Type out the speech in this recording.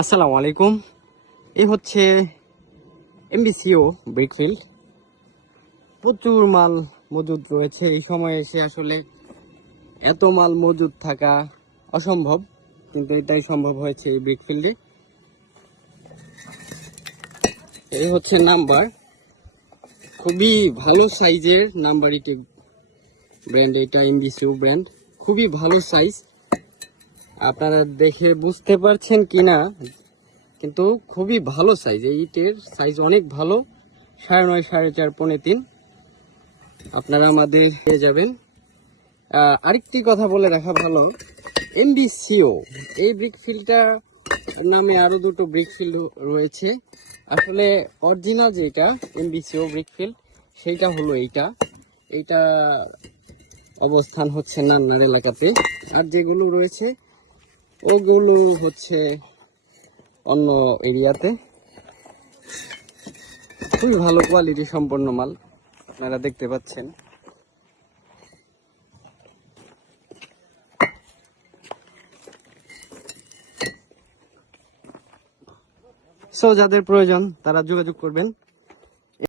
আসসালামু আলাইকুম। এই হচ্ছে এমবিসিও ব্রিকফিল্ড। প্রচুর মাল মজুদ রয়েছে। এই সময়ে এসে আসলে এত মাল মজুদ থাকা অসম্ভব, কিন্তু এটাই সম্ভব হয়েছে এই ব্রিকফিল্ডে। এই হচ্ছে নাম্বার, খুবই ভালো সাইজের নাম্বার ইটি ব্র্যান্ড। এটা এমবিসিও ব্র্যান্ড, খুবই ভালো সাইজ। আপনারা দেখে বুঝতে পারছেন কিনা, কিন্তু খুবই ভালো সাইজ। এই ইটের সাইজ অনেক ভালো, 9.5, 4.5, 3.5। আপনারা আমাদের পেয়ে যাবেন। আরেকটি কথা বলে রাখা ভালো, এমবিসিও এই ব্রিকফিল্ডটা নামে আরো দুটো ব্রিকফিল্ড রয়েছে। আসলে অরিজিনাল যেটা এমবিসিও ব্রিকফিল্ড সেইটা হলো এইটা। এইটা অবস্থান হচ্ছে নান্নার এলাকাতে, আর যেগুলো রয়েছে ওগুলো হচ্ছে অন্য এরিয়াতে। খুবই ভালো কোয়ালিটি সম্পন্ন মাল আপনারা দেখতে পাচ্ছেন। সো যাদের প্রয়োজন তারা যোগাযোগ করবেন।